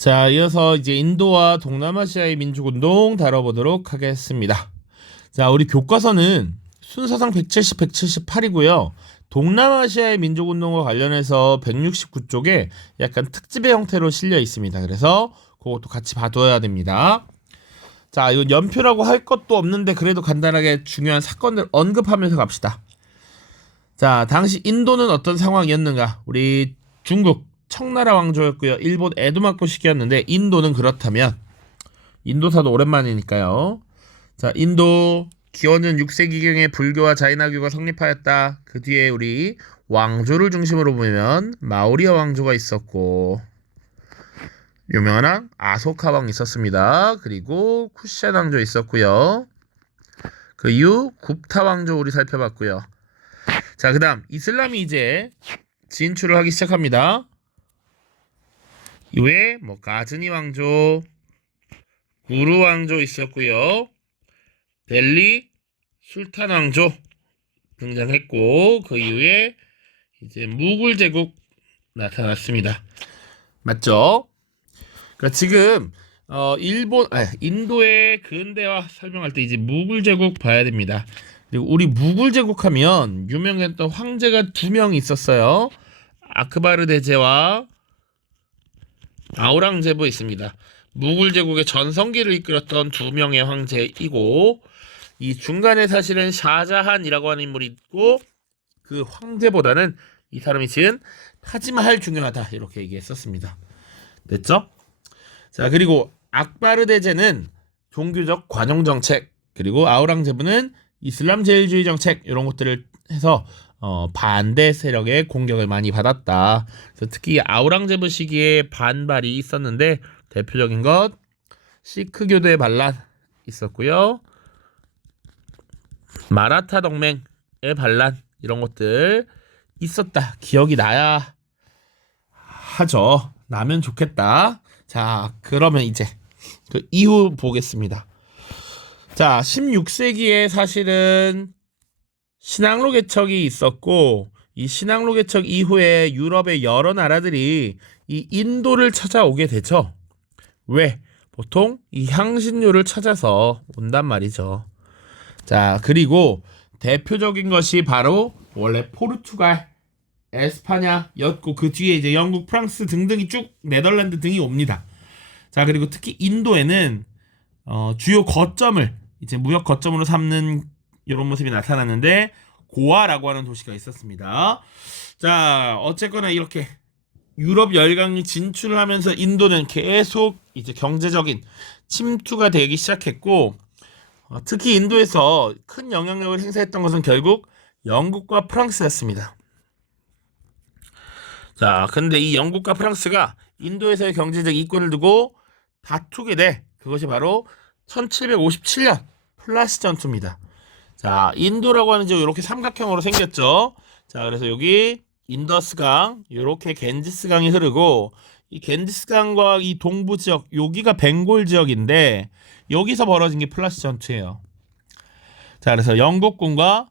자, 이어서 이제 인도와 동남아시아의 민족운동 다뤄보도록 하겠습니다. 자, 우리 교과서는 순서상 170, 178이고요. 동남아시아의 민족운동과 관련해서 169쪽에 약간 특집의 형태로 실려 있습니다. 그래서 그것도 같이 봐둬야 됩니다. 자, 이건 연표라고 할 것도 없는데 그래도 간단하게 중요한 사건들 언급하면서 갑시다. 자, 당시 인도는 어떤 상황이었는가? 우리 중국 청나라 왕조였고요. 일본 에도마코 시기였는데 인도는 그렇다면 인도사도 오랜만이니까요. 자, 인도 기원전 6세기경에 불교와 자인화교가 성립하였다. 그 뒤에 우리 왕조를 중심으로 보면 마우리아 왕조가 있었고 유명한 아소카 왕 있었습니다. 그리고 쿠션 왕조 있었고요. 그 이후 굽타 왕조 우리 살펴봤고요. 자, 그 다음 이슬람이 이제 진출을 하기 시작합니다. 이후에 가즈니 왕조, 구루 왕조 있었고요. 델리 술탄 왕조 등장했고 그 이후에 이제 무굴 제국 나타났습니다. 맞죠? 그러니까 지금 인도의 근대화 설명할 때 이제 무굴 제국 봐야 됩니다. 그리고 우리 무굴 제국하면 유명했던 황제가 두 명 있었어요. 아크바르 대제와 아우랑제부 있습니다. 무굴 제국의 전성기를 이끌었던 두 명의 황제이고 이 중간에 사실은 샤자한이라고 하는 인물이 있고 그 황제보다는 이 사람이 지은 타지마할 중요하다 이렇게 얘기했었습니다. 됐죠? 자, 그리고 악바르 대제는 종교적 관용 정책, 그리고 아우랑제부는 이슬람 제일주의 정책 이런 것들을 해서 반대 세력의 공격을 많이 받았다. 그래서 특히 아우랑제부 시기에 반발이 있었는데 대표적인 것 시크 교도의 반란 있었고요. 마라타 동맹의 반란 이런 것들 있었다. 기억이 나야 하죠. 나면 좋겠다. 자, 그러면 이제 그 이후 보겠습니다. 자, 16세기에 사실은 신앙로 개척이 있었고 이 신앙로 개척 이후에 유럽의 여러 나라들이 이 인도를 찾아오게 되죠. 왜? 보통 이 향신료를 찾아서 온단 말이죠. 자, 그리고 대표적인 것이 바로 원래 포르투갈, 에스파냐였고 그 뒤에 이제 영국, 프랑스 등등이 쭉 네덜란드 등이 옵니다. 자, 그리고 특히 인도에는 주요 거점을 이제 무역 거점으로 삼는 이런 모습이 나타났는데 고아라고 하는 도시가 있었습니다. 자, 어쨌거나 이렇게 유럽 열강이 진출을 하면서 인도는 계속 이제 경제적인 침투가 되기 시작했고 특히 인도에서 큰 영향력을 행사했던 것은 결국 영국과 프랑스였습니다. 자, 근데 이 영국과 프랑스가 인도에서의 경제적 이권을 두고 다투게 돼. 그것이 바로 1757년 플라시 전투입니다. 자, 인도라고 하는 지역 이렇게 삼각형으로 생겼죠. 자, 그래서 여기 인더스강, 이렇게 겐지스강이 흐르고 이 겐지스강과 이 동부 지역, 여기가 벵골 지역인데 여기서 벌어진 게 플라시 전투예요. 자, 그래서 영국군과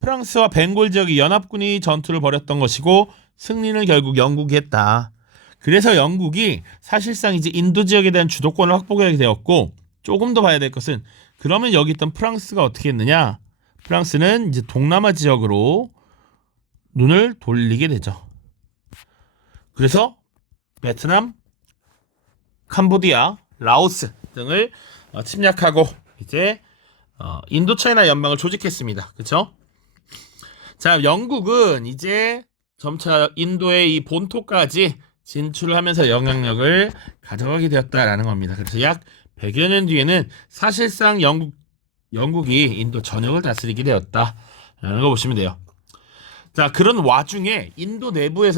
프랑스와 벵골 지역의 연합군이 전투를 벌였던 것이고 승리는 결국 영국이 했다. 그래서 영국이 사실상 이제 인도 지역에 대한 주도권을 확보하게 되었고 조금 더 봐야 될 것은 그러면 여기 있던 프랑스가 어떻게 했느냐? 프랑스는 이제 동남아 지역으로 눈을 돌리게 되죠. 그래서 베트남, 캄보디아, 라오스 등을 침략하고 이제 인도차이나 연방을 조직했습니다. 그렇죠? 자, 영국은 이제 점차 인도의 이 본토까지 진출을 하면서 영향력을 가져가게 되었다라는 겁니다. 그래서 약 100여 년 뒤에는 사실상 영국이 인도 전역을 다스리게 되었다라는 거 보시면 돼요. 자, 그런 와중에 인도 내부에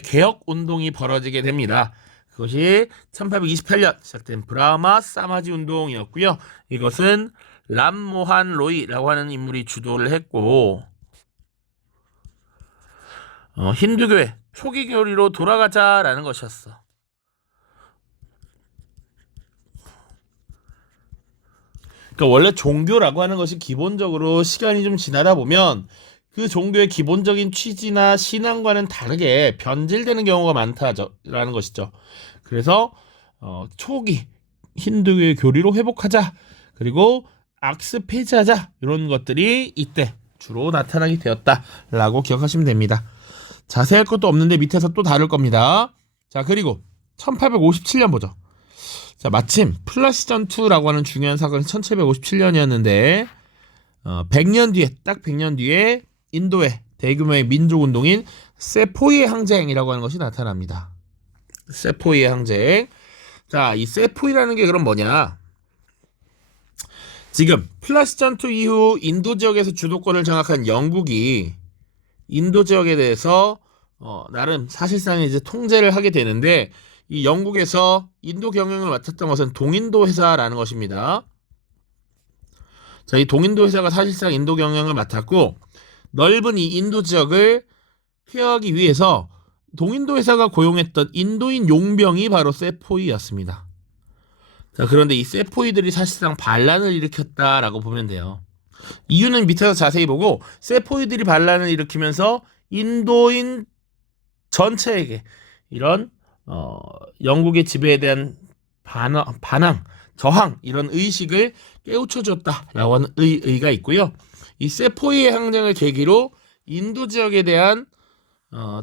개혁 운동이 벌어지게 됩니다. 그것이 1828년 시작된 브라마 사마지 운동이었고요. 이것은 람모한 로이라고 하는 인물이 주도를 했고 힌두교의 초기 교리로 돌아가자라는 것이었어. 그러니까 원래 종교라고 하는 것이 기본적으로 시간이 좀 지나다 보면 그 종교의 기본적인 취지나 신앙과는 다르게 변질되는 경우가 많다라는 것이죠. 그래서 초기 힌두교의 교리로 회복하자, 그리고 악습 폐지하자, 이런 것들이 이때 주로 나타나게 되었다라고 기억하시면 됩니다. 자세할 것도 없는데 밑에서 또 다룰 겁니다. 자, 그리고 1857년 보죠. 자, 마침 플라시 전투라고 하는 중요한 사건이 1757년이었는데 100년 뒤에, 딱 100년 뒤에 인도의 대규모의 민족운동인 세포이의 항쟁이라고 하는 것이 나타납니다. 세포이의 항쟁. 자, 이 세포이라는 게 그럼 뭐냐? 지금 플라시 전투 이후 인도 지역에서 주도권을 장악한 영국이 인도 지역에 대해서 나름 사실상 이제 통제를 하게 되는데, 이 영국에서 인도 경영을 맡았던 것은 동인도 회사라는 것입니다. 자, 이 동인도 회사가 사실상 인도 경영을 맡았고, 넓은 이 인도 지역을 케어하기 위해서 동인도 회사가 고용했던 인도인 용병이 바로 세포이였습니다. 자, 그런데 이 세포이들이 사실상 반란을 일으켰다라고 보면 돼요. 이유는 밑에서 자세히 보고, 세포이들이 반란을 일으키면서 인도인 전체에게 이런 영국의 지배에 대한 반항, 저항, 이런 의식을 깨우쳐줬다라고 하는 의의가 있고요. 이 세포이의 항쟁을 계기로 인도 지역에 대한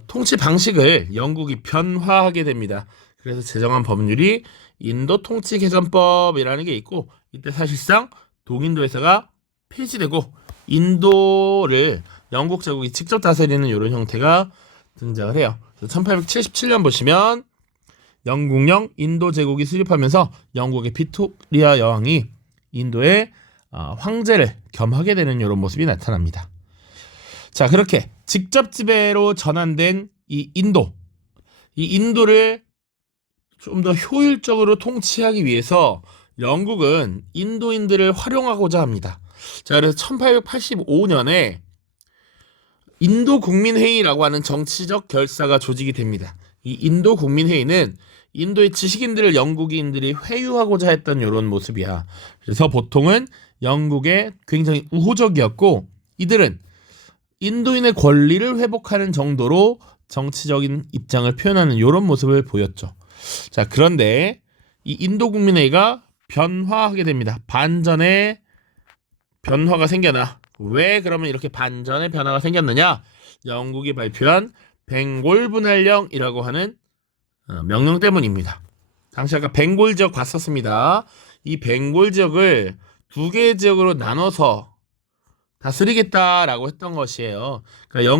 통치 방식을 영국이 변화하게 됩니다. 그래서 제정한 법률이 인도 통치 개선법이라는 게 있고, 이때 사실상 동인도 회사가 폐지되고 인도를 영국 제국이 직접 다스리는 이런 형태가 등장을 해요. 1877년 보시면 영국령 인도 제국이 수립하면서 영국의 빅토리아 여왕이 인도의 황제를 겸하게 되는 이런 모습이 나타납니다. 자, 그렇게 직접 지배로 전환된 이 인도를 좀 더 효율적으로 통치하기 위해서 영국은 인도인들을 활용하고자 합니다. 자, 그래서 1885년에 인도 국민회의라고 하는 정치적 결사가 조직이 됩니다. 이 인도 국민회의는 인도의 지식인들을 영국인들이 회유하고자 했던 이런 모습이야. 그래서 보통은 영국에 굉장히 우호적이었고, 이들은 인도인의 권리를 회복하는 정도로 정치적인 입장을 표현하는 이런 모습을 보였죠. 자, 그런데 이 인도 국민회의가 변화하게 됩니다. 반전의 변화가 생겨나. 왜 그러면 이렇게 반전의 변화가 생겼느냐? 영국이 발표한 벵골 분할령이라고 하는 명령 때문입니다. 당시 아까 벵골 지역 봤었습니다. 이 벵골 지역을 두 개의 지역으로 나눠서 다스리겠다라고 했던 것이에요. 그러니까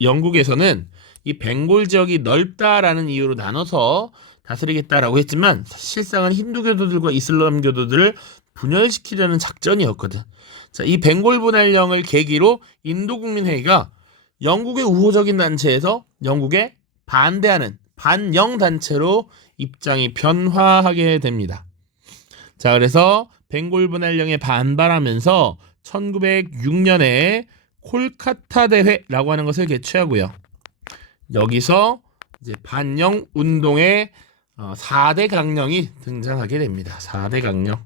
영국에서는 이 벵골 지역이 넓다라는 이유로 나눠서 다스리겠다라고 했지만, 실상은 힌두교도들과 이슬람교도들을 분열시키려는 작전이었거든. 자, 이 벵골 분할령을 계기로 인도국민회의가 영국의 우호적인 단체에서 영국에 반대하는 반영 단체로 입장이 변화하게 됩니다. 자, 그래서 벵골 분할령에 반발하면서 1906년에 콜카타 대회라고 하는 것을 개최하고요. 여기서 이제 반영 운동의 4대 강령이 등장하게 됩니다. 4대 강령.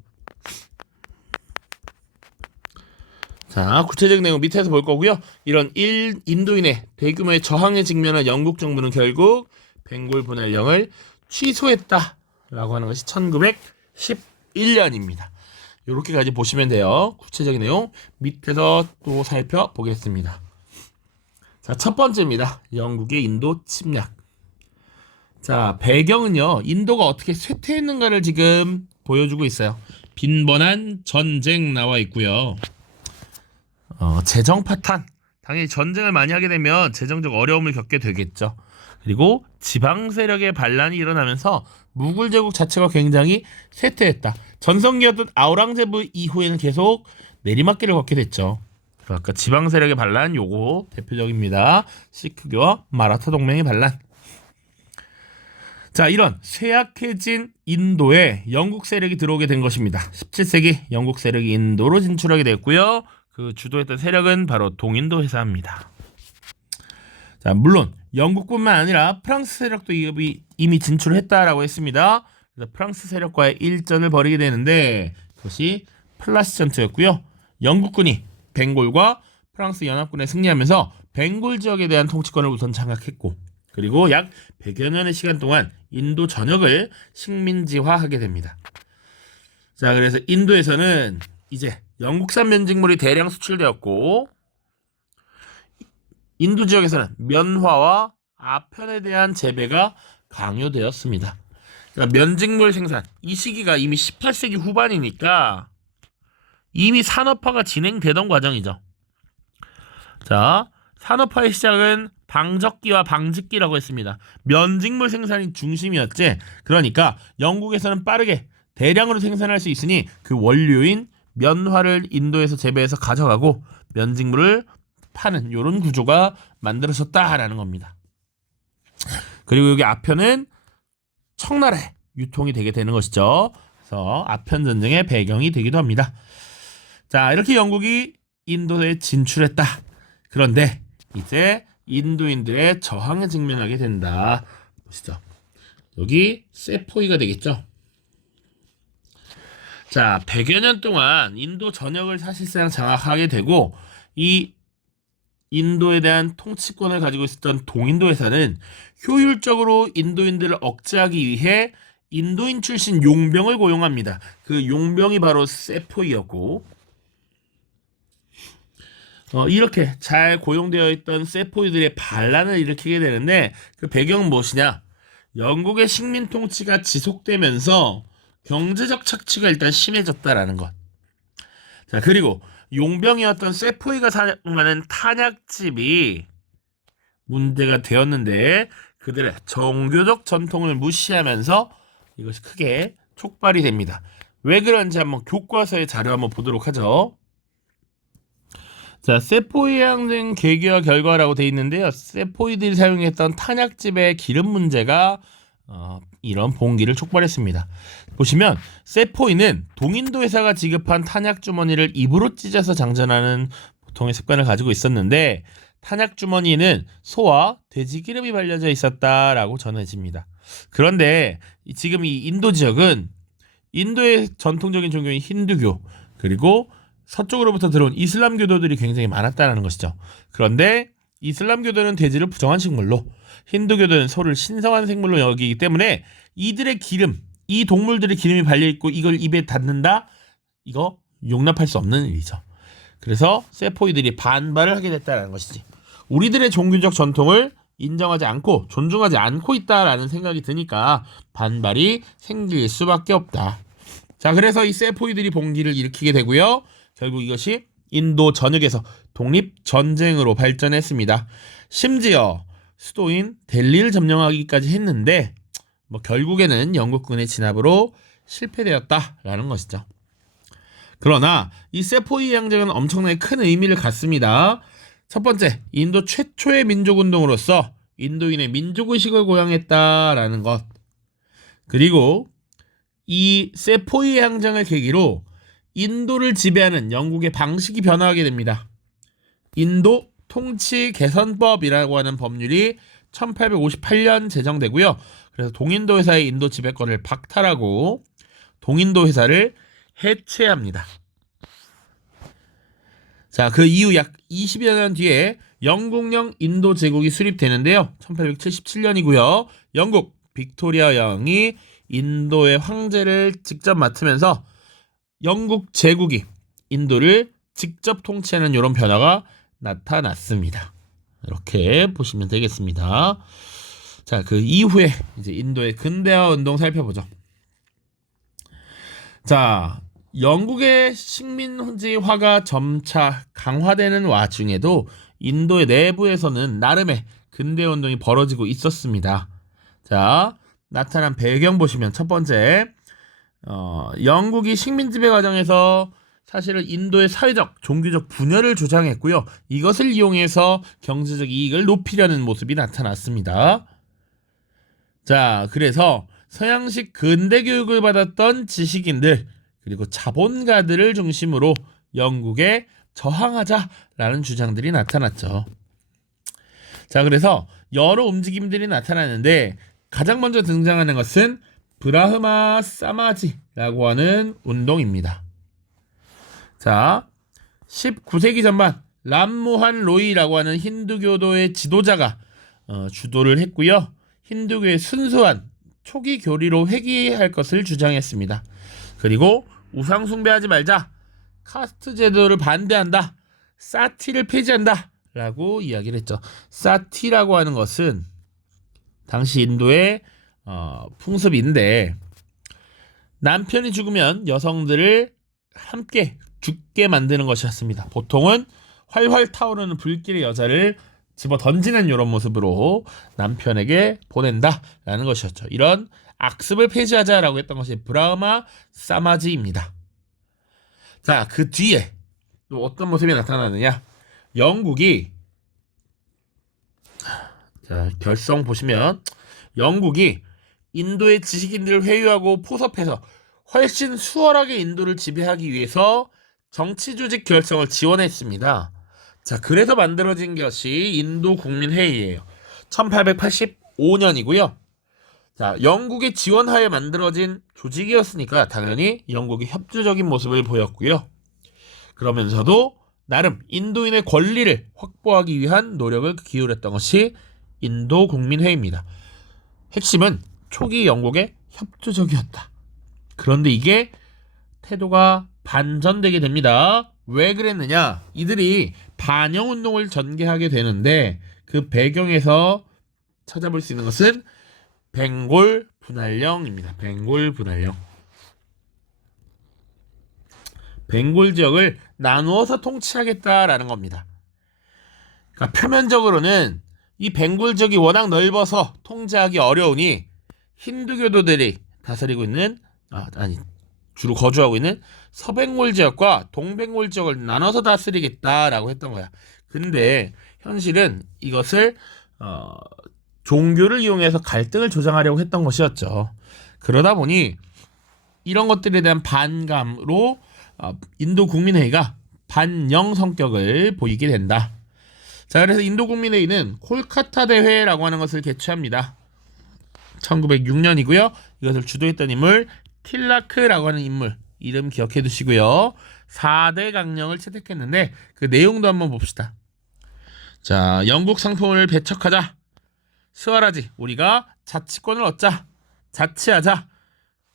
자, 구체적인 내용 밑에서 볼 거고요. 이런 인도인의 대규모의 저항에 직면한 영국 정부는 결국 벵골 분할령을 취소했다라고 하는 것이 1911년입니다. 이렇게까지 보시면 돼요. 구체적인 내용 밑에서 또 살펴보겠습니다. 자, 첫 번째입니다. 영국의 인도 침략. 자, 배경은요, 인도가 어떻게 쇠퇴했는가를 지금 보여주고 있어요. 빈번한 전쟁 나와 있고요. 재정 파탄. 당연히 전쟁을 많이 하게 되면 재정적 어려움을 겪게 되겠죠. 그리고 지방 세력의 반란이 일어나면서 무굴 제국 자체가 굉장히 쇠퇴했다. 전성기였던 아우랑제브 이후에는 계속 내리막길을 걷게 됐죠. 아까 지방 세력의 반란, 요거 대표적입니다. 시크교와 마라타 동맹의 반란. 자, 이런 쇠약해진 인도에 영국 세력이 들어오게 된 것입니다. 17세기 영국 세력이 인도로 진출하게 됐고요. 그 주도했던 세력은 바로 동인도 회사입니다. 자, 물론 영국뿐만 아니라 프랑스 세력도 이미 진출했다라고 했습니다. 그래서 프랑스 세력과의 일전을 벌이게 되는데, 그것이 플라시 전투였고요. 영국군이 벵골과 프랑스 연합군에 승리하면서 벵골 지역에 대한 통치권을 우선 장악했고, 그리고 약 100여 년의 시간 동안 인도 전역을 식민지화하게 됩니다. 자, 그래서 인도에서는 이제 영국산 면직물이 대량 수출되었고, 인도 지역에서는 면화와 아편에 대한 재배가 강요되었습니다. 그러니까 면직물 생산, 이 시기가 이미 18세기 후반이니까 이미 산업화가 진행되던 과정이죠. 자, 산업화의 시작은 방적기와 방직기라고 했습니다. 면직물 생산이 중심이었지. 그러니까 영국에서는 빠르게 대량으로 생산할 수 있으니 그 원료인 면화를 인도에서 재배해서 가져가고 면직물을 파는 이런 구조가 만들어졌다라는 겁니다. 그리고 여기 아편은 청나라에 유통이 되게 되는 것이죠. 그래서 아편 전쟁의 배경이 되기도 합니다. 자, 이렇게 영국이 인도에 진출했다. 그런데 이제 인도인들의 저항에 직면하게 된다. 보시죠. 여기 세포이가 되겠죠. 자, 100여 년 동안 인도 전역을 사실상 장악하게 되고, 이 인도에 대한 통치권을 가지고 있었던 동인도 회사는 효율적으로 인도인들을 억제하기 위해 인도인 출신 용병을 고용합니다. 그 용병이 바로 세포이였고, 이렇게 잘 고용되어 있던 세포이들의 반란을 일으키게 되는데, 그 배경은 무엇이냐? 영국의 식민 통치가 지속되면서 경제적 착취가 일단 심해졌다라는 것. 자, 그리고 용병이었던 세포이가 사용하는 탄약집이 문제가 되었는데, 그들의 종교적 전통을 무시하면서 이것이 크게 촉발이 됩니다. 왜 그런지 한번 교과서의 자료 한번 보도록 하죠. 자, 세포이 항쟁 계기와 결과라고 되어 있는데요. 세포이들이 사용했던 탄약집의 기름 문제가 이런 봉기를 촉발했습니다. 보시면 세포이는 동인도 회사가 지급한 탄약 주머니를 입으로 찢어서 장전하는 보통의 습관을 가지고 있었는데, 탄약 주머니에는 소와 돼지 기름이 발려져 있었다라고 전해집니다. 그런데 지금 이 인도 지역은 인도의 전통적인 종교인 힌두교, 그리고 서쪽으로부터 들어온 이슬람교도들이 굉장히 많았다는 것이죠. 그런데 이슬람교도는 돼지를 부정한 식물로, 힌두교도는 소를 신성한 생물로 여기기 때문에 이들의 기름, 이 동물들의 기름이 발려있고 이걸 입에 닿는다? 이거 용납할 수 없는 일이죠. 그래서 세포이들이 반발을 하게 됐다는 것이지. 우리들의 종교적 전통을 인정하지 않고 존중하지 않고 있다라는 생각이 드니까 반발이 생길 수밖에 없다. 자, 그래서 이 세포이들이 봉기를 일으키게 되고요. 결국 이것이 인도 전역에서 독립전쟁으로 발전했습니다. 심지어 수도인 델리를 점령하기까지 했는데, 결국에는 영국군의 진압으로 실패되었다라는 것이죠. 그러나 이 세포이 항쟁은 엄청나게 큰 의미를 갖습니다. 첫 번째, 인도 최초의 민족운동으로서 인도인의 민족의식을 고양했다라는 것. 그리고 이 세포이 항쟁을 계기로 인도를 지배하는 영국의 방식이 변화하게 됩니다. 인도 통치 개선법이라고 하는 법률이 1858년 제정되고요. 그래서 동인도 회사의 인도 지배권을 박탈하고 동인도 회사를 해체합니다. 자, 그 이후 약 20여 년 뒤에 영국령 인도 제국이 수립되는데요. 1877년이고요. 영국 빅토리아 여왕이 인도의 황제를 직접 맡으면서 영국 제국이 인도를 직접 통치하는 이런 변화가 나타났습니다. 이렇게 보시면 되겠습니다. 자, 그 이후에 이제 인도의 근대화 운동 살펴보죠. 자, 영국의 식민지화가 점차 강화되는 와중에도 인도의 내부에서는 나름의 근대화 운동이 벌어지고 있었습니다. 자, 나타난 배경 보시면 첫 번째, 영국이 식민지배 과정에서 사실은 인도의 사회적, 종교적 분열을 조장했고요. 이것을 이용해서 경제적 이익을 높이려는 모습이 나타났습니다. 자, 그래서 서양식 근대 교육을 받았던 지식인들, 그리고 자본가들을 중심으로 영국에 저항하자라는 주장들이 나타났죠. 자, 그래서 여러 움직임들이 나타나는데 가장 먼저 등장하는 것은 브라흐마 사마지라고 하는 운동입니다. 자, 19세기 전반 람모한 로이라고 하는 힌두교도의 지도자가 주도를 했고요. 힌두교의 순수한 초기 교리로 회귀할 것을 주장했습니다. 그리고 우상 숭배하지 말자, 카스트 제도를 반대한다, 사티를 폐지한다 라고 이야기를 했죠. 사티라고 하는 것은 당시 인도의 풍습인데, 남편이 죽으면 여성들을 함께 죽게 만드는 것이었습니다. 보통은 활활 타오르는 불길의 여자를 집어 던지는 이런 모습으로 남편에게 보낸다라는 것이었죠. 이런 악습을 폐지하자라고 했던 것이 브라흐마 사마지입니다. 자, 그 뒤에 또 어떤 모습이 나타나느냐? 영국이, 자, 결성 보시면 영국이 인도의 지식인들을 회유하고 포섭해서 훨씬 수월하게 인도를 지배하기 위해서 정치 조직 결성을 지원했습니다. 자, 그래서 만들어진 것이 인도 국민회의예요. 1885년이고요. 자, 영국의 지원하에 만들어진 조직이었으니까 당연히 영국이 협조적인 모습을 보였고요. 그러면서도 나름 인도인의 권리를 확보하기 위한 노력을 기울였던 것이 인도 국민회의입니다. 핵심은 초기 영국의 협조적이었다. 그런데 이게 태도가 반전되게 됩니다. 왜 그랬느냐? 이들이 반영운동을 전개하게 되는데 그 배경에서 찾아볼 수 있는 것은 벵골 분할령입니다. 벵골 분할령. 벵골 지역을 나누어서 통치하겠다라는 겁니다. 그러니까 표면적으로는 이 벵골 지역이 워낙 넓어서 통제하기 어려우니 힌두교도들이 다스리고 있는, 주로 거주하고 있는 서벵골 지역과 동벵골 지역을 나눠서 다스리겠다라고 했던 거야. 근데 현실은 이것을 종교를 이용해서 갈등을 조장하려고 했던 것이었죠. 그러다 보니 이런 것들에 대한 반감으로 인도 국민회의가 반영 성격을 보이게 된다. 자, 그래서 인도 국민회의는 콜카타 대회라고 하는 것을 개최합니다. 1906년이고요. 이것을 주도했던 인물 틸라크라고 하는 인물 이름 기억해 두시고요. 4대 강령을 채택했는데 그 내용도 한번 봅시다. 자, 영국 상품을 배척하자, 스와라지 우리가 자치권을 얻자, 자치하자,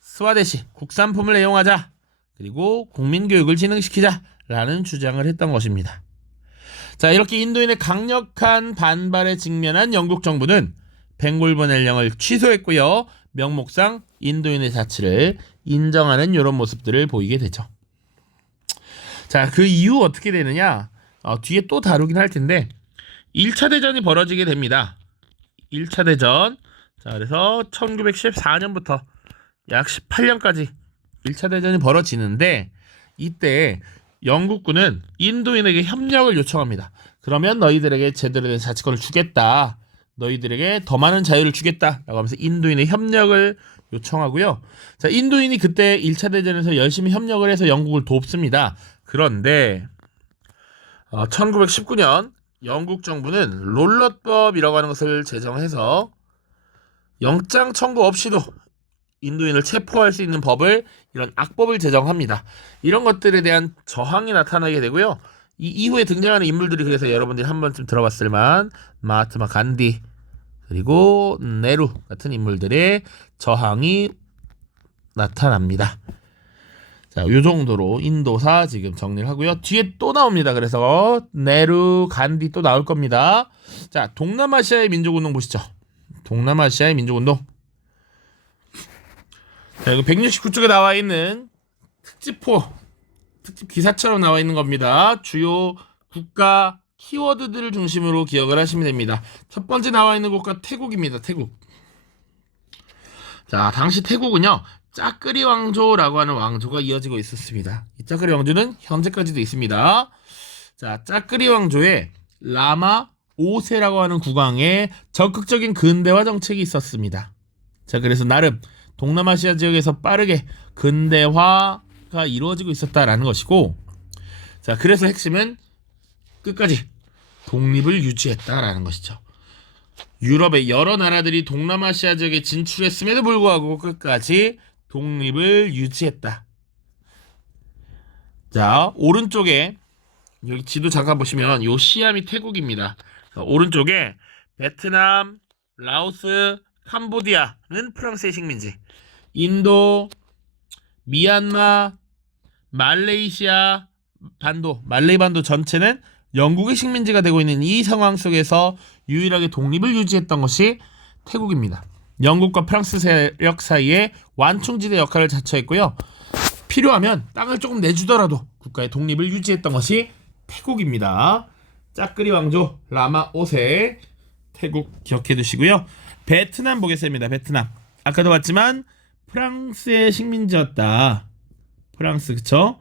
스와데시 국산품을 애용하자, 그리고 국민교육을 진흥시키자 라는 주장을 했던 것입니다. 자, 이렇게 인도인의 강력한 반발에 직면한 영국 정부는 벵골 분할령을 취소했고요. 명목상 인도인의 자치를 인정하는 이런 모습들을 보이게 되죠. 자, 그 이후 어떻게 되느냐? 뒤에 또 다루긴 할 텐데 1차 대전이 벌어지게 됩니다. 1차 대전. 자, 그래서 1914년부터 약 18년까지 1차 대전이 벌어지는데 이때 영국군은 인도인에게 협력을 요청합니다. 그러면 너희들에게 제대로 된 자치권을 주겠다. 너희들에게 더 많은 자유를 주겠다 라고 하면서 인도인의 협력을 요청하고요. 자, 인도인이 그때 1차 대전에서 열심히 협력을 해서 영국을 돕습니다. 그런데 1919년 영국 정부는 롤럿법이라고 하는 것을 제정해서 영장 청구 없이도 인도인을 체포할 수 있는 법을, 이런 악법을 제정합니다. 이런 것들에 대한 저항이 나타나게 되고요. 이 이후에 등장하는 인물들이, 그래서 여러분들이 한 번쯤 들어봤을 만한 마하트마 간디 그리고 네루 같은 인물들의 저항이 나타납니다. 자, 요 정도로 인도사 지금 정리를 하고요. 뒤에 또 나옵니다. 그래서 네루, 간디 또 나올 겁니다. 자, 동남아시아의 민족운동 보시죠. 동남아시아의 민족운동. 자, 이거 169쪽에 나와 있는 특집 기사처럼 나와 있는 겁니다. 주요 국가 키워드들을 중심으로 기억을 하시면 됩니다. 첫 번째 나와 있는 국가 태국입니다. 태국. 자, 당시 태국은요, 짜끄리 왕조라고 하는 왕조가 이어지고 있었습니다. 이 짜끄리 왕조는 현재까지도 있습니다. 자, 짜끄리 왕조의 라마 5세라고 하는 국왕의 적극적인 근대화 정책이 있었습니다. 자, 그래서 나름 동남아시아 지역에서 빠르게 근대화가 이루어지고 있었다라는 것이고, 자, 그래서 핵심은 끝까지 독립을 유지했다라는 것이죠. 유럽의 여러 나라들이 동남아시아 지역에 진출했음에도 불구하고 끝까지 독립을 유지했다. 자, 오른쪽에 여기 지도 잠깐 보시면 요 시암이 태국입니다. 오른쪽에 베트남, 라오스, 캄보디아는 프랑스의 식민지, 인도, 미얀마, 말레이시아 반도, 말레이 반도 전체는 영국의 식민지가 되고 있는 이 상황 속에서 유일하게 독립을 유지했던 것이 태국입니다. 영국과 프랑스 세력 사이에 완충지대 역할을 자처했고요. 필요하면 땅을 조금 내주더라도 국가의 독립을 유지했던 것이 태국입니다. 짜끄리 왕조 라마 5세 태국 기억해 두시고요. 베트남 보겠습니다. 베트남. 아까도 봤지만 프랑스의 식민지였다. 프랑스 그쵸?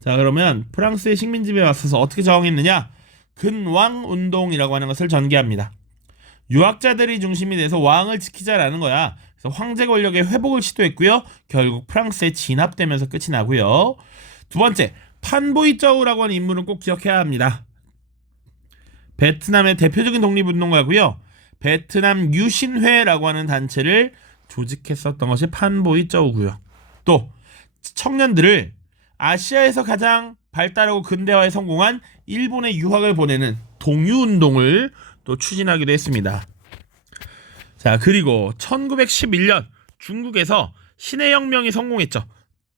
자 그러면 프랑스의 식민지에 왔어서 어떻게 저항했느냐? 근왕 운동이라고 하는 것을 전개합니다. 유학자들이 중심이 돼서 왕을 지키자라는 거야. 그래서 황제 권력의 회복을 시도했고요. 결국 프랑스에 진압되면서 끝이 나고요. 두 번째, 판보이쩌우라고 하는 인물은 꼭 기억해야 합니다. 베트남의 대표적인 독립운동가고요. 베트남 유신회라고 하는 단체를 조직했었던 것이 판보이쩌우고요. 또 청년들을 아시아에서 가장 발달하고 근대화에 성공한 일본에 유학을 보내는 동유운동을 또 추진하기도 했습니다. 자 그리고 1911년 중국에서 신해혁명이 성공했죠.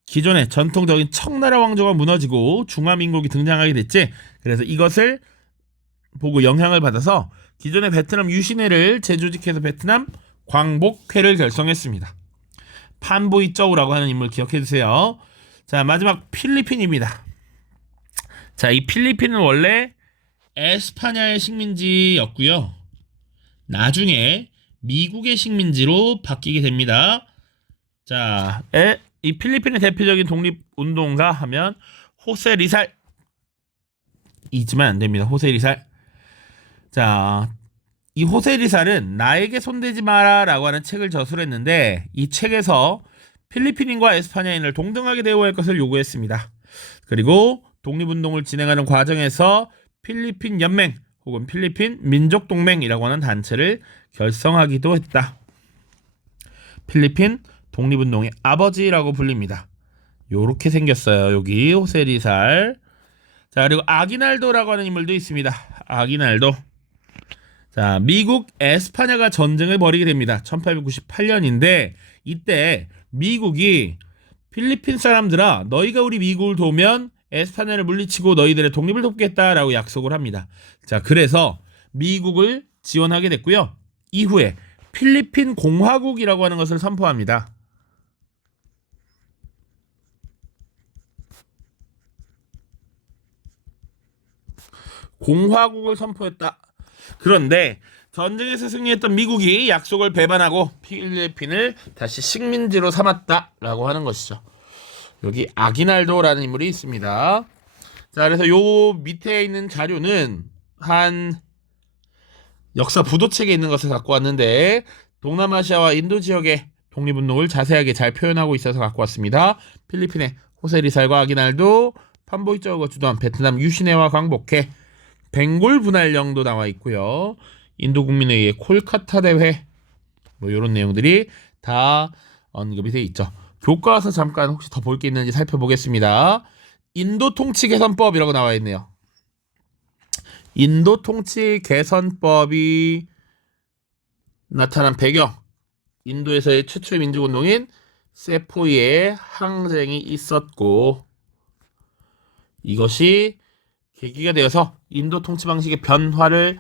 기존의 전통적인 청나라 왕조가 무너지고 중화민국이 등장하게 됐지. 그래서 이것을 보고 영향을 받아서 기존의 베트남 유신회를 재조직해서 베트남 광복회를 결성했습니다. 판보이쩌우라고 하는 인물 기억해주세요. 자 마지막 필리핀입니다. 자 이 필리핀은 원래 에스파냐의 식민지였고요. 나중에 미국의 식민지로 바뀌게 됩니다. 자, 이 필리핀의 대표적인 독립운동가 하면 호세 리살 잊으면 안 됩니다. 호세 리살. 자, 이 호세 리살은 나에게 손대지 마라라고 하는 책을 저술했는데 이 책에서 필리핀인과 에스파냐인을 동등하게 대우할 것을 요구했습니다. 그리고 독립운동을 진행하는 과정에서 필리핀 연맹 혹은 필리핀 민족동맹이라고 하는 단체를 결성하기도 했다. 필리핀 독립운동의 아버지라고 불립니다. 요렇게 생겼어요. 여기 호세리살. 자 그리고 아기날도라고 하는 인물도 있습니다. 아기날도. 자 미국 에스파냐가 전쟁을 벌이게 됩니다. 1898년인데 이때 미국이 필리핀 사람들아 너희가 우리 미국을 도우면 에스파냐를 물리치고 너희들의 독립을 돕겠다라고 약속을 합니다. 자 그래서 미국을 지원하게 됐고요. 이후에 필리핀 공화국이라고 하는 것을 선포합니다. 공화국을 선포했다. 그런데 전쟁에서 승리했던 미국이 약속을 배반하고 필리핀을 다시 식민지로 삼았다라고 하는 것이죠. 여기 아기날도라는 인물이 있습니다. 자, 그래서 요 밑에 있는 자료는 한 역사 부도책에 있는 것을 갖고 왔는데 동남아시아와 인도 지역의 독립운동을 자세하게 잘 표현하고 있어서 갖고 왔습니다. 필리핀의 호세리살과 아기날도, 판보이쩌우가 주도한 베트남 유신회와 광복회, 벵골 분할령도 나와 있고요. 인도 국민회의의 콜카타 대회 뭐 이런 내용들이 다 언급이 돼 있죠. 교과서 잠깐 혹시 더 볼 게 있는지 살펴보겠습니다. 인도 통치 개선법이라고 나와 있네요. 인도 통치 개선법이 나타난 배경, 인도에서의 최초의 민주운동인 세포이의 항쟁이 있었고 이것이 계기가 되어서 인도 통치 방식의 변화를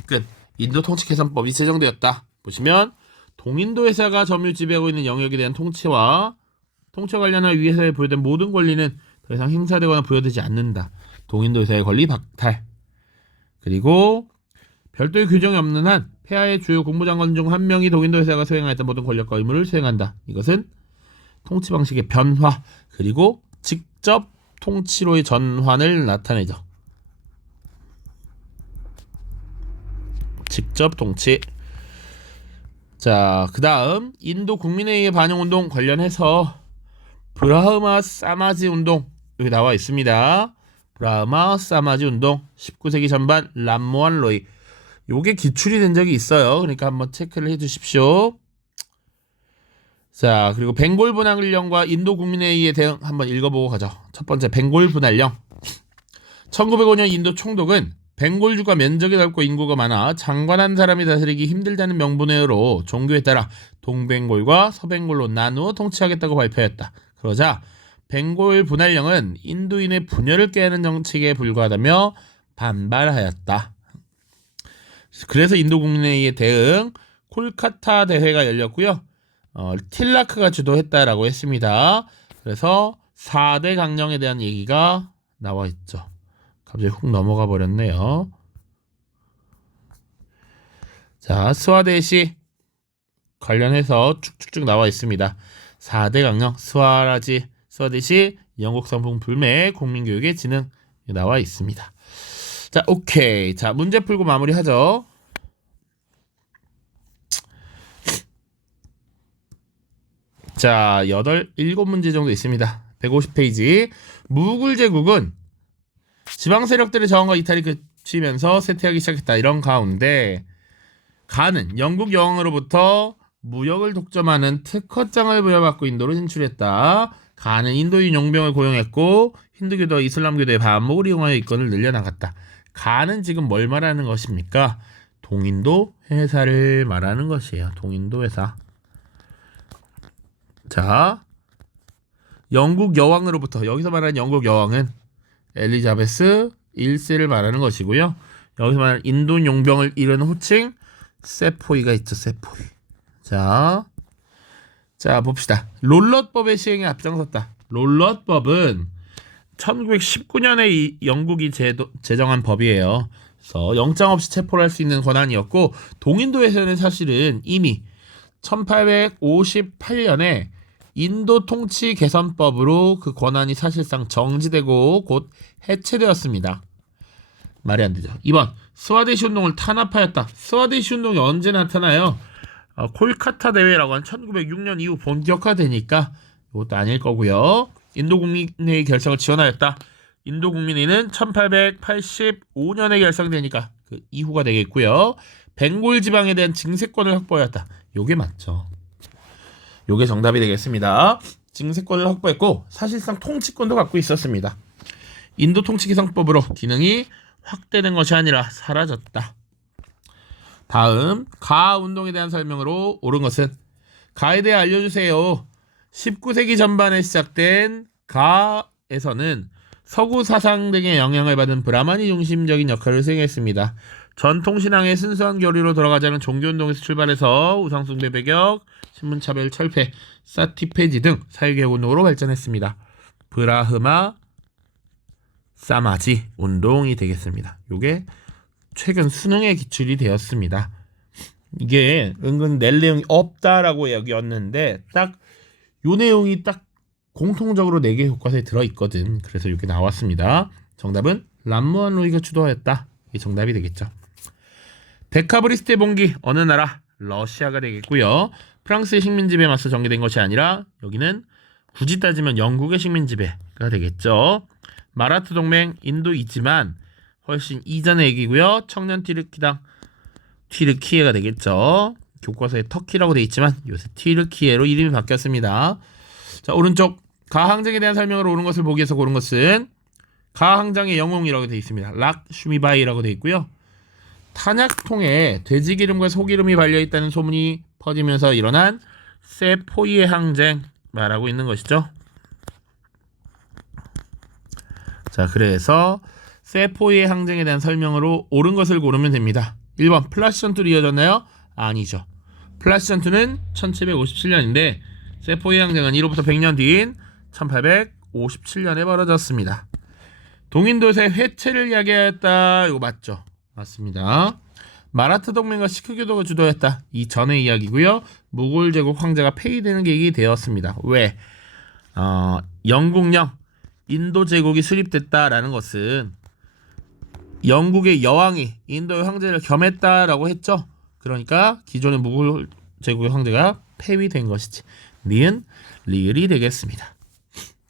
이끈 인도 통치 개선법이 제정되었다. 보시면 동인도 회사가 점유 지배하고 있는 영역에 대한 통치와 관련한 위에서에 부여된 모든 권리는 더 이상 행사되거나 부여되지 않는다. 동인도 회사의 권리 박탈. 그리고 별도의 규정이 없는 한 폐하의 주요 국무장관 중 한 명이 동인도 회사가 수행하였던 모든 권력과 의무를 수행한다. 이것은 통치 방식의 변화 그리고 직접 통치로의 전환을 나타내죠. 직접 통치. 자, 그 다음 인도 국민회의의 반영운동 관련해서 브라흐마 사마지 운동 여기 나와 있습니다. 브라흐마 사마지 운동 19세기 전반 람모한 로이 요게 기출이 된 적이 있어요. 그러니까 한번 체크를 해 주십시오. 자 그리고 벵골 분할령과 인도 국민회의에 대응 한번 읽어보고 가죠. 첫 번째 벵골 분할령 1905년 인도 총독은 벵골주가 면적이 넓고 인구가 많아 장관 한 사람이 다스리기 힘들다는 명분으로 종교에 따라 동벵골과 서벵골로 나누어 통치하겠다고 발표했다. 그러자 벵골 분할령은 인도인의 분열을 깨는 정책에 불과하다며 반발하였다. 그래서 인도 국내의 대응 콜카타 대회가 열렸고요. 틸라크가 주도했다라고 했습니다. 그래서 4대 강령에 대한 얘기가 나와 있죠. 갑자기 훅 넘어가 버렸네요. 자, 스와데시 관련해서 쭉쭉쭉 나와 있습니다. 4대 강령, 스와데시, 영국 선풍 불매, 국민교육의 진흥 나와 있습니다. 자, 오케이. 자, 문제 풀고 마무리하죠. 자, 7문제 정도 있습니다. 150페이지. 무굴 제국은 지방 세력들의 저항과 이탈이 그치면서 쇠퇴하기 시작했다. 이런 가운데 가는 영국 여왕으로부터 무역을 독점하는 특허장을 부여받고 인도로 진출했다. 가는 인도인 용병을 고용했고 힌두교도와 이슬람교도의 반목을 이용하여 이권을 늘려나갔다. 가는 지금 뭘 말하는 것입니까? 동인도 회사를 말하는 것이에요. 동인도 회사. 자, 영국 여왕으로부터, 여기서 말하는 영국 여왕은 엘리자베스 1세를 말하는 것이고요. 여기서 말하는 인도 용병을 이르는 호칭 세포이가 있죠. 세포이. 자, 봅시다. 롤럿법의 시행에 앞장섰다. 롤럿법은 1919년에 영국이 제정한 법이에요. 그래서 영장 없이 체포를 할 수 있는 권한이었고, 동인도에서는 사실은 이미 1858년에 인도 통치 개선법으로 그 권한이 사실상 정지되고 곧 해체되었습니다. 말이 안 되죠. 2번, 스와데시 운동을 탄압하였다. 스와데시 운동이 언제 나타나요? 콜카타 대회라고 한 1906년 이후 본격화되니까 이것도 아닐 거고요. 인도 국민회의 결성을 지원하였다. 인도 국민회의는 1885년에 결성되니까 그 이후가 되겠고요. 벵골 지방에 대한 징세권을 확보하였다. 요게 맞죠. 요게 정답이 되겠습니다. 징세권을 확보했고 사실상 통치권도 갖고 있었습니다. 인도 통치 개선법으로 기능이 확대된 것이 아니라 사라졌다. 다음, 가 운동에 대한 설명으로 옳은 것은 가에 대해 알려주세요. 19세기 전반에 시작된 가에서는 서구 사상 등의 영향을 받은 브라만이 중심적인 역할을 수행했습니다. 전통신앙의 순수한 교리로 돌아가자는 종교운동에서 출발해서 우상숭배 배격, 신분차별 철폐, 사티페지 등 사회개혁운동으로 발전했습니다. 브라흐마 사마지 운동이 되겠습니다. 요게 최근 수능에 기출이 되었습니다. 이게 은근 낼 내용이 없다라고 여기였는데 딱 요 내용이 딱 공통적으로 4개 교과서에 들어있거든. 그래서 이렇게 나왔습니다. 정답은 람무안 로이가 주도하였다. 이게 정답이 되겠죠. 데카브리스트의 봉기 어느 나라? 러시아가 되겠고요. 프랑스의 식민지배에 맞서 전개된 것이 아니라 여기는 굳이 따지면 영국의 식민지배가 되겠죠. 마라트 동맹 인도이지만 훨씬 이전의 얘기고요. 청년 튀르키예가 되겠죠. 교과서에 터키라고 되어 있지만 요새 튀르키예로 이름이 바뀌었습니다. 자, 오른쪽 가항쟁에 대한 설명을 옳은 것을 보기 위해서 고른 것은 가항장의 영웅이라고 되어 있습니다. 락 슈미바이라고 되어 있고요. 탄약통에 돼지기름과 소기름이 발려있다는 소문이 퍼지면서 일어난 세포이의 항쟁 말하고 있는 것이죠. 자, 그래서 세포이의 항쟁에 대한 설명으로 옳은 것을 고르면 됩니다. 1번 플라시 전투로 이어졌나요? 아니죠. 플라시 전투는 1757년인데 세포이의 항쟁은 이로부터 100년 뒤인 1857년에 벌어졌습니다. 동인도에서의 회체를 이야기하였다. 이거 맞죠? 맞습니다. 마라트 동맹과 시크교도가 주도했다. 이 전의 이야기고요. 무골 제국 황제가 폐위되는 계획이 되었습니다. 왜? 영국령 인도 제국이 수립됐다라는 것은 영국의 여왕이 인도의 황제를 겸했다라고 했죠. 그러니까 기존의 무골 제국의 황제가 폐위된 것이지. 니은 리을이 되겠습니다.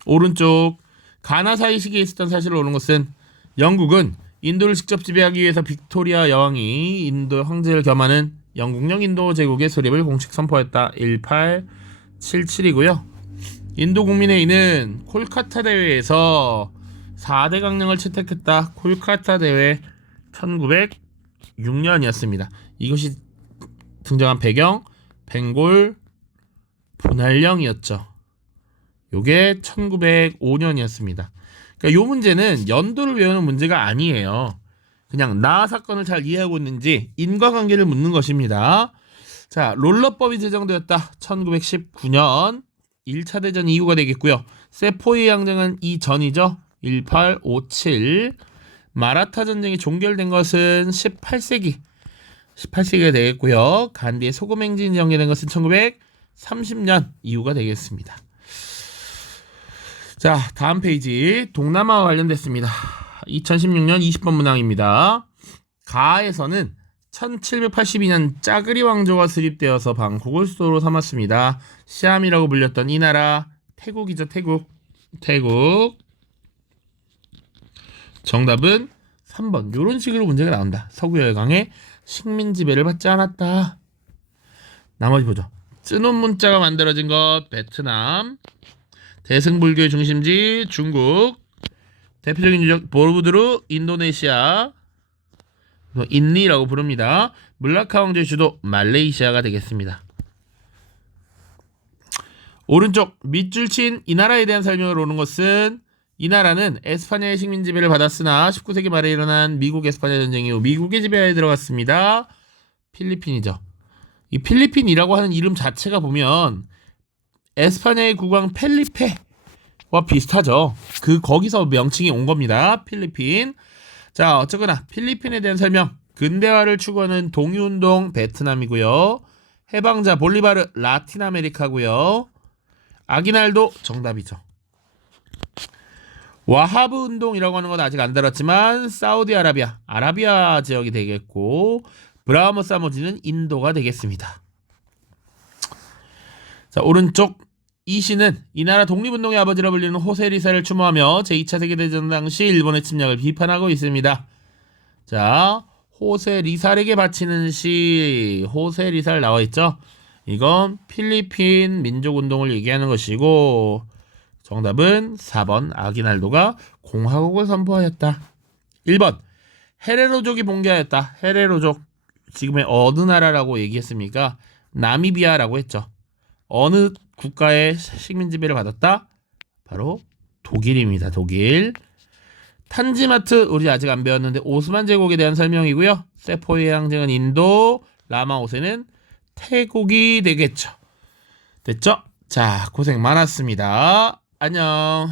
오른쪽 가나 사이 시기에 있었던 사실을 옳은 것은 영국은 인도를 직접 지배하기 위해서 빅토리아 여왕이 인도 황제를 겸하는 영국령 인도 제국의 수립을 공식 선포했다. 1877이고요. 인도 국민회의는 콜카타 대회에서 4대 강령을 채택했다. 콜카타 대회 1906년이었습니다. 이것이 등장한 배경 벵골 분할령이었죠. 요게 1905년이었습니다. 그러니까 요 문제는 연도를 외우는 문제가 아니에요. 그냥 나 사건을 잘 이해하고 있는지 인과관계를 묻는 것입니다. 자, 롤러법이 제정되었다. 1919년 1차 대전 이후가 되겠고요. 세포의 항쟁은 이전이죠. 1857. 마라타 전쟁이 종결된 것은 18세기가 되겠고요. 간디의 소금 행진이 전개된 것은 1930년 이후가 되겠습니다. 자, 다음 페이지 동남아와 관련됐습니다. 2016년 20번 문항입니다. 가에서는 1782년 짜그리 왕조가 수립되어서 방콕을 수도로 삼았습니다. 시암이라고 불렸던 이 나라 태국이죠. 태국. 정답은 3번. 이런 식으로 문제가 나온다. 서구열강의 식민 지배를 받지 않았다. 나머지 보죠. 쯔논 문자가 만들어진 것 베트남. 대승불교의 중심지 중국. 대표적인 유적 보르부드르 인도네시아. 인리라고 부릅니다. 물라카 왕조의 주도 말레이시아가 되겠습니다. 오른쪽 밑줄 친 이 나라에 대한 설명을 오는 것은 이 나라는 에스파냐의 식민 지배를 받았으나 19세기 말에 일어난 미국 에스파냐 전쟁 이후 미국의 지배하에 들어갔습니다. 필리핀이죠. 이 필리핀이라고 하는 이름 자체가 보면 에스파냐의 국왕 펠리페와 비슷하죠. 거기서 명칭이 온 겁니다. 필리핀. 자, 어쨌거나 필리핀에 대한 설명. 근대화를 추구하는 동유운동 베트남이고요. 해방자 볼리바르 라틴 아메리카고요. 아기날도 정답이죠. 와하브 운동이라고 하는 건 아직 안 다뤘지만 아라비아 지역이 되겠고 브라하모 사모지는 인도가 되겠습니다. 자, 오른쪽 이 씨는 이 나라 독립운동의 아버지라 불리는 호세 리살을 추모하며 제2차 세계대전 당시 일본의 침략을 비판하고 있습니다. 자, 호세 리살에게 바치는 시 호세 리살 나와있죠. 이건 필리핀 민족운동을 얘기하는 것이고 정답은 4번 아기날도가 공화국을 선포하였다. 1번 헤레로족이 봉기하였다. 헤레로족 지금의 어느 나라라고 얘기했습니까? 나미비아라고 했죠. 어느 국가의 식민 지배를 받았다? 바로 독일입니다. 독일. 탄지마트 우리 아직 안 배웠는데 오스만 제국에 대한 설명이고요. 세포의 항쟁은 인도, 라마 5세는 태국이 되겠죠. 됐죠? 자, 고생 많았습니다. 안녕.